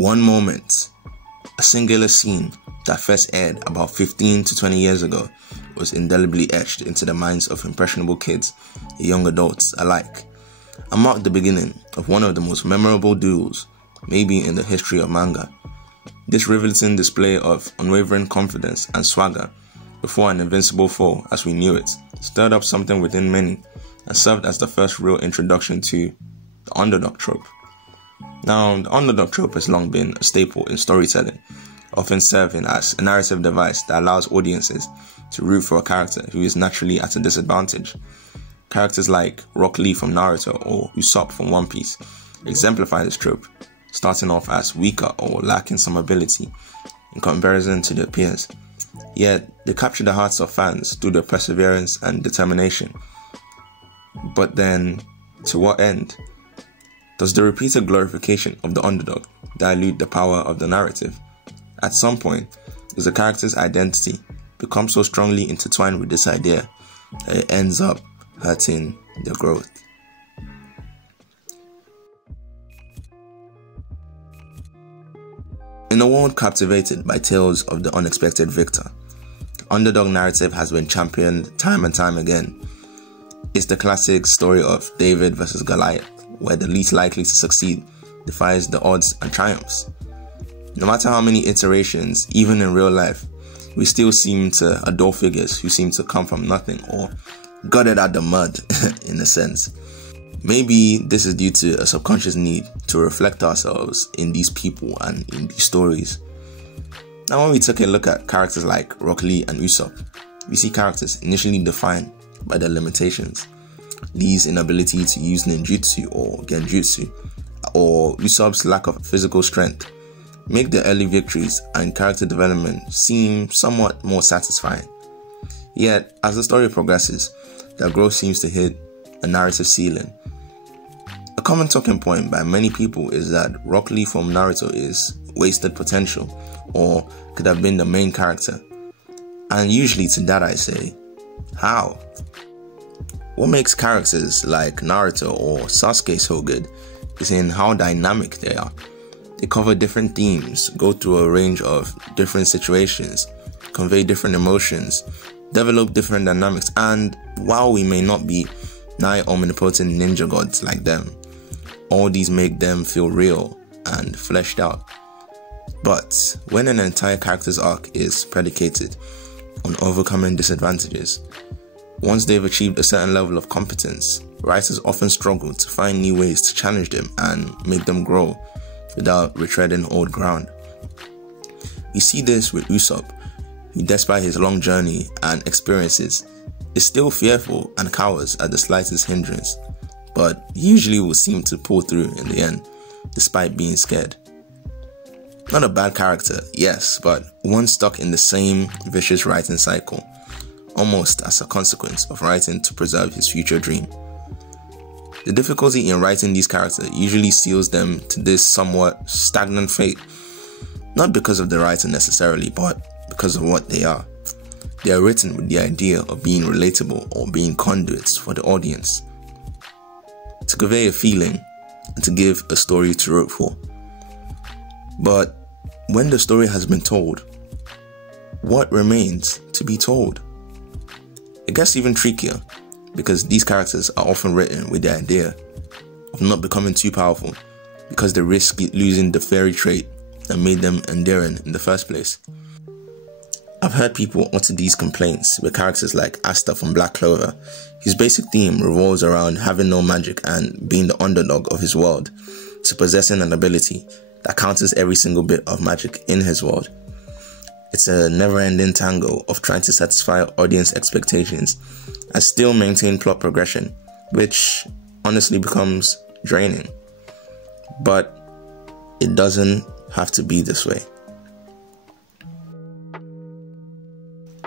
one moment, a singular scene that first aired about 15 to 20 years ago was indelibly etched into the minds of impressionable kids and young adults alike, and marked the beginning of one of the most memorable duels, maybe in the history of manga. This riveting display of unwavering confidence and swagger before an invincible foe as we knew it stirred up something within many and served as the first real introduction to the underdog trope. Now, the underdog trope has long been a staple in storytelling, often serving as a narrative device that allows audiences to root for a character who is naturally at a disadvantage. Characters like Rock Lee from Naruto or Usopp from One Piece exemplify this trope, starting off as weaker or lacking some ability in comparison to their peers. Yet, they capture the hearts of fans through their perseverance and determination. But then, to what end? Does the repeated glorification of the underdog dilute the power of the narrative? At some point, does the character's identity become so strongly intertwined with this idea that it ends up hurting their growth? In a world captivated by tales of the unexpected victor, the underdog narrative has been championed time and time again. It's the classic story of David versus Goliath, where the least likely to succeed defies the odds and triumphs. No matter how many iterations, even in real life, we still seem to adore figures who seem to come from nothing or got it out the mud, in a sense. Maybe this is due to a subconscious need to reflect ourselves in these people and in these stories. Now, when we take a look at characters like Rock Lee and Usopp, we see characters initially defined by their limitations. Lee's inability to use ninjutsu or genjutsu, or Usopp's lack of physical strength, make the early victories and character development seem somewhat more satisfying. Yet, as the story progresses, their growth seems to hit a narrative ceiling. A common talking point by many people is that Rock Lee from Naruto is wasted potential or could have been the main character. And usually to that I say, how? What makes characters like Naruto or Sasuke so good is in how dynamic they are. They cover different themes, go through a range of different situations, convey different emotions, develop different dynamics, and while we may not be nigh omnipotent ninja gods like them, all these make them feel real and fleshed out. But when an entire character's arc is predicated on overcoming disadvantages, once they've achieved a certain level of competence, writers often struggle to find new ways to challenge them and make them grow without retreading old ground. We see this with Usopp, who despite his long journey and experiences, is still fearful and cowers at the slightest hindrance, but usually will seem to pull through in the end, despite being scared. Not a bad character, yes, but one stuck in the same vicious writing cycle, almost as a consequence of writing to preserve his future dream. The difficulty in writing these characters usually seals them to this somewhat stagnant fate, not because of the writing necessarily, but because of what they are. They are written with the idea of being relatable or being conduits for the audience, to convey a feeling and to give a story to root for. But when the story has been told, what remains to be told? It gets even trickier because these characters are often written with the idea of not becoming too powerful because they risk losing the fairy trait that made them endearing in the first place. I've heard people utter these complaints with characters like Asta from Black Clover, whose basic theme revolves around having no magic and being the underdog of his world, to possessing an ability that counters every single bit of magic in his world. It's a never-ending tango of trying to satisfy audience expectations and still maintain plot progression, which honestly becomes draining. But it doesn't have to be this way.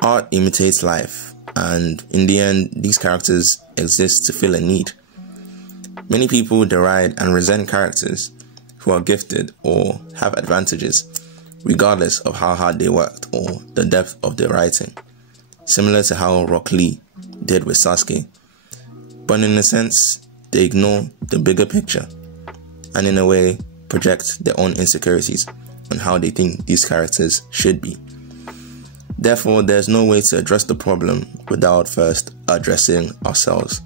Art imitates life, and in the end, these characters exist to fill a need. Many people deride and resent characters who are gifted or have advantages, regardless of how hard they worked or the depth of their writing, similar to how Rock Lee did with Sasuke. But in a sense, they ignore the bigger picture, and in a way, project their own insecurities on how they think these characters should be. Therefore, there's no way to address the problem without first addressing ourselves.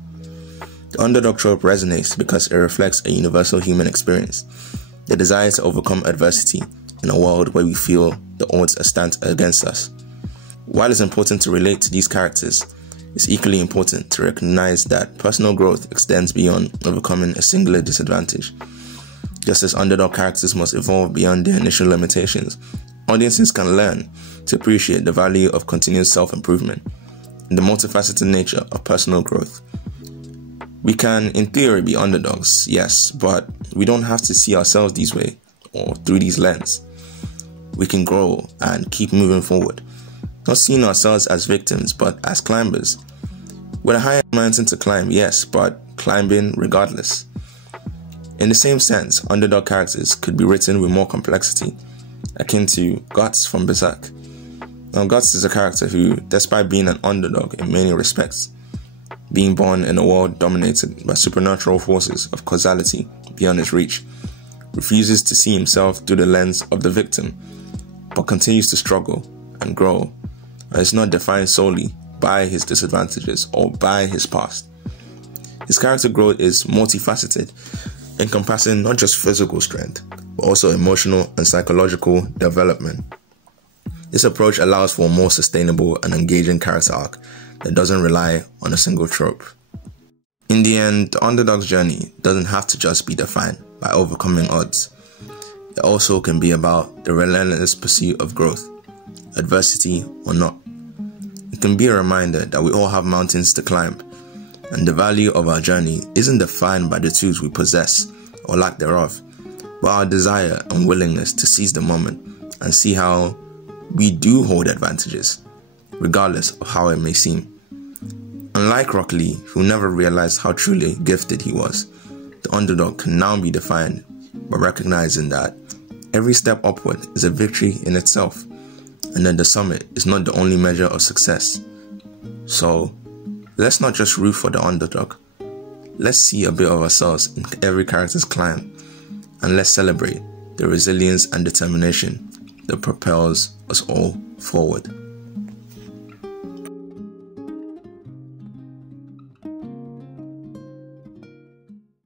The underdog trope resonates because it reflects a universal human experience, the desire to overcome adversity in a world where we feel the odds are stacked against us. While it's important to relate to these characters, it's equally important to recognize that personal growth extends beyond overcoming a singular disadvantage. Just as underdog characters must evolve beyond their initial limitations, audiences can learn to appreciate the value of continuous self-improvement and the multifaceted nature of personal growth. We can, in theory, be underdogs, yes, but we don't have to see ourselves this way or through these lenses. We can grow and keep moving forward, not seeing ourselves as victims, but as climbers. With a higher mountain to climb, yes, but climbing regardless. In the same sense, underdog characters could be written with more complexity, akin to Guts from Berserk. Now, Guts is a character who, despite being an underdog in many respects, being born in a world dominated by supernatural forces of causality beyond his reach, refuses to see himself through the lens of the victim, but continues to struggle and grow, and is not defined solely by his disadvantages or by his past. His character growth is multifaceted, encompassing not just physical strength, but also emotional and psychological development. This approach allows for a more sustainable and engaging character arc that doesn't rely on a single trope. In the end, the underdog's journey doesn't have to just be defined by overcoming odds. It also can be about the relentless pursuit of growth, adversity or not. It can be a reminder that we all have mountains to climb, and the value of our journey isn't defined by the tools we possess or lack thereof, but our desire and willingness to seize the moment and see how we do hold advantages, regardless of how it may seem. Unlike Rock Lee, who never realized how truly gifted he was, the underdog can now be defined by recognizing that every step upward is a victory in itself, and that the summit is not the only measure of success. So, let's not just root for the underdog. Let's see a bit of ourselves in every character's climb, and let's celebrate the resilience and determination that propels us all forward.